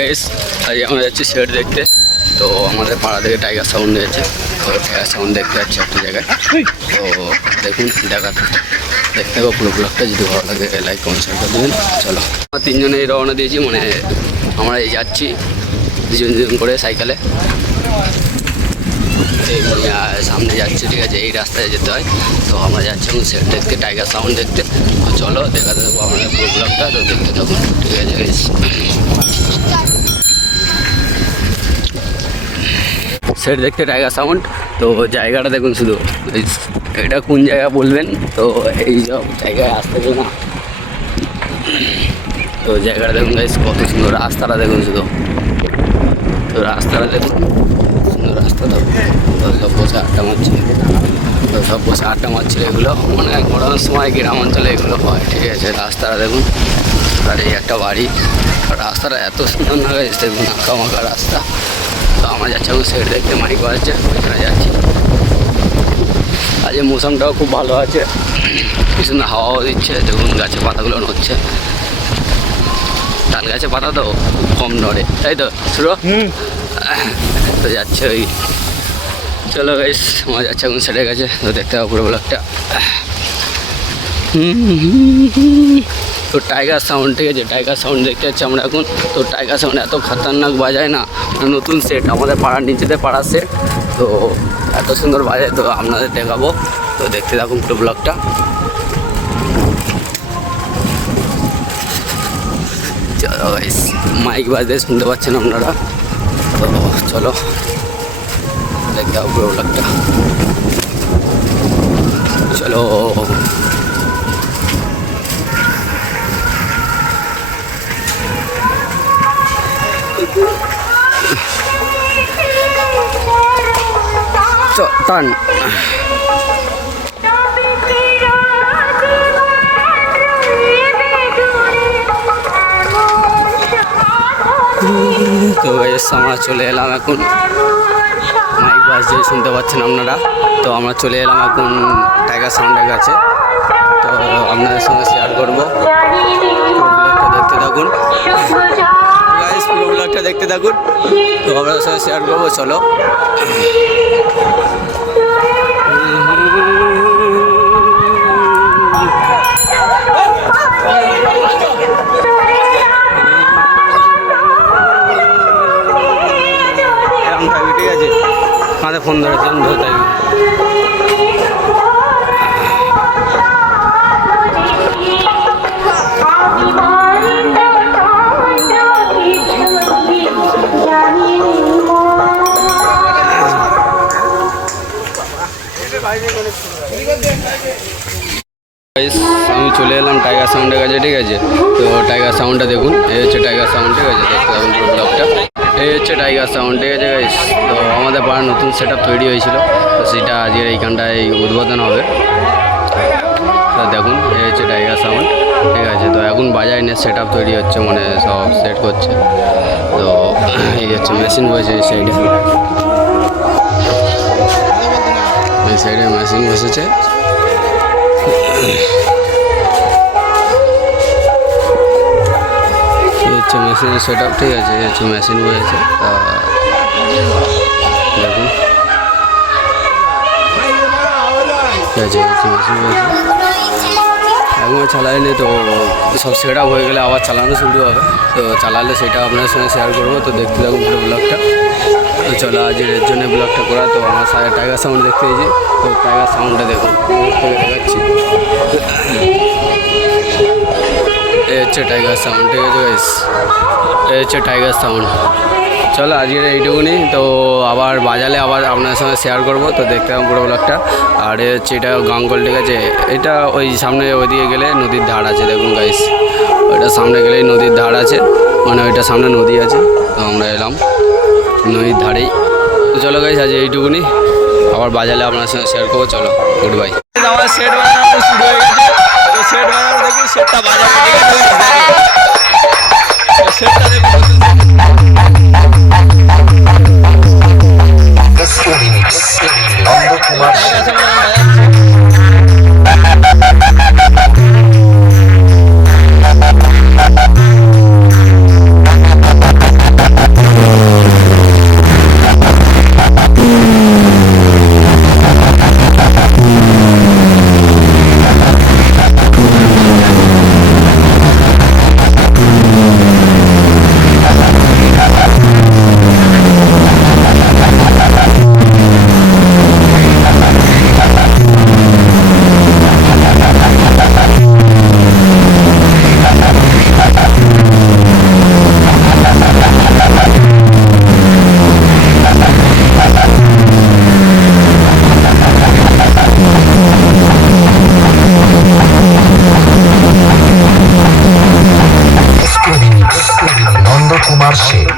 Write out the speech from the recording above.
আজ আমরা যাচ্ছি সেট দেখতে। তো আমাদের পাড়া থেকে টাইগার সাউন্ড হয়েছে, তো টাইগার সাউন্ড দেখতে যাচ্ছি একটা জায়গায়। তো দেখুন দেখতে হবে পুরো ব্লগটা, যদি ভালো লাগে লাইক কমেন্ট শেয়ার করে দেবেন। চলো আমরা তিনজনেই রওনা দিয়েছি, মানে আমরা এই যাচ্ছি দুজন করে সাইকেলে, সামনে যাচ্ছি, ঠিক আছে, এই রাস্তায় যেতে হয়। তো আমরা যাচ্ছি এখন সেট দেখতে, টাইগার সাউন্ড দেখতে। তো চলো দেখাতে দেবো আমরা পুরো ব্লগটা, তো দেখতে থাকুন, ঠিক আছে। সেট দেখতে টাইগার সাউন্ড, তো জায়গাটা দেখুন শুধু, এটা কোন জায়গা বলবেন, তো এই সব জায়গায় আসতে না। তো জায়গাটা দেখুন গাইস, কত সুন্দর, রাস্তাটা দেখুন শুধু, তো রাস্তাটা দেখুন, সুন্দর রাস্তা। তো সব বসে আড্ডা মারছে, তো সব বসে আড্ডা মারছিল। এগুলো মানে ঘোরানোর সময় গ্রাম অঞ্চলে এগুলো হয়, ঠিক আছে। রাস্তাটা দেখুন, আর এই একটা বাড়ি, রাস্তাটা এত সুন্দর না গাইস, দেখুন আঁকা মাঁকা রাস্তা। তো আমরা যাচ্ছি এখন সেট দেখতে, মাইক বাজছে, ওইখানে যাচ্ছি। আজ মৌসুমটাও খুব ভালো আছে, কি সুন্দর হাওয়াও দিচ্ছে, দেখুন গাছের পাতাগুলো নড়ছে। তাল গাছে পাতা তো খুব কম নড়ে, তাই তো শুরু। তো যাচ্ছে ওই, চলো গাইস আমরা যাচ্ছি এখন সেটের কাছে, তো দেখতে হবে পুরো ব্লগটা। তো টাইগার সাউন্ড, ঠিক আছে, টাইগার সাউন্ড দেখতে যাচ্ছি আমরা এখন। তো টাইগার সাউন্ড এত খতরনাক বাজায় না, নতুন সেট, আমাদের পাড়ার নিচেতে পাড়ার সেট, তো এত সুন্দর বাজায়, তো আপনাদের দেখাবো। তো দেখতে থাকুন পুরো ব্লগটা। চলো গাইস, মাইক বাজতে শুনতে পাচ্ছেন আপনারা, তো চলো দেখতে হবে পুরো ব্লগটা, চলো। টান তো আমরা চলে এলাম এখন, মাইক বাজছে শুনতে পাচ্ছেন আপনারা। তো আমরা চলে এলাম এখন টাইগার সাউন্ডের কাছে, তো আপনাদের সঙ্গে শেয়ার করবো। দেখতে থাকুন গাইস, পুরো ব্লগটা দেখতে থাকুন, তো আপনাদের সঙ্গে শেয়ার করবো, চলো। এরকম থাকবে, ঠিক আছে, আমাদের ফোন ধরেছেন ধরে থাকবে। আমি চলে এলাম টাইগার সাউন্ডের কাছে, ঠিক আছে। তো টাইগার সাউন্ডটা দেখুন, এই হচ্ছে টাইগার সাউন্ড, ঠিক আছে, দেখতে পাবেন পুরো ব্লগটা। এই হচ্ছে টাইগার সাউন্ড, ঠিক আছে গাইস। তো আমাদের পাড়ার নতুন সেট আপ তৈরি হয়েছিল, তো সেটা আজকের এইখানটায় উদ্বোধন হবে। তো দেখুন এই হচ্ছে টাইগার সাউন্ড, ঠিক আছে। তো এখন বাজায় নিয়ে সেট আপ তৈরি হচ্ছে, মানে সব সেট করছে। তো এই হচ্ছে মেশিন বসেছে এই সাইডে, এই সাইডে মেশিন বসেছে। এই হচ্ছে মেশিনের সেট আপ, ঠিক আছে, এই হচ্ছে মেশিন বসেছে। দেখুন ঠিক আছে, মেশিন বসেছে, একবার চালাইনি। তো সব সেট আপ হয়ে গেলে আবার চালানো শুরু হবে, তো চালালে সেটা আপনাদের সঙ্গে শেয়ার করবো। তো দেখতে থাকুন পুরো ব্লগটা, তো চলো আজের এর জন্য ব্লগটা করা। তো আমার সাথে টাইগার সাউন্ড দেখতে এসেছি, তো টাইগার সাউন্ডটা দেখুন, দেখাচ্ছি। এই হচ্ছে টাইগার সাউন্ড, ঠিক আছে গাইস, এই হচ্ছে টাইগার সাউন্ড। চলো আজকের এইটুকুনি, তো আবার বাজালে আবার আপনার সঙ্গে শেয়ার করব। তো দেখতে পাবেন পুরো ব্লগটা। আর এ হচ্ছে এটা গাঙ্গল, ঠিক আছে, এটা ওই সামনে ওইদিকে গেলে নদীর ধার আছে, দেখুন গাইস, ওইটা সামনে গেলেই নদীর ধার আছে, মানে ওইটা সামনে নদী আছে। তো আমরা এলাম নদীর ধারেই। তো চলো গাইস আজ এইটুকুনি, আবার বাজালে আপনার সঙ্গে শেয়ার করবো, চলো গুড বাই। আমার সেট বাজানো শুরু হয়ে গেছে, তো সেট বাজানো দেখি, সেটটা বাজানো, ঠিক আছে, সেটটা দেখুন। কুমার শেখ।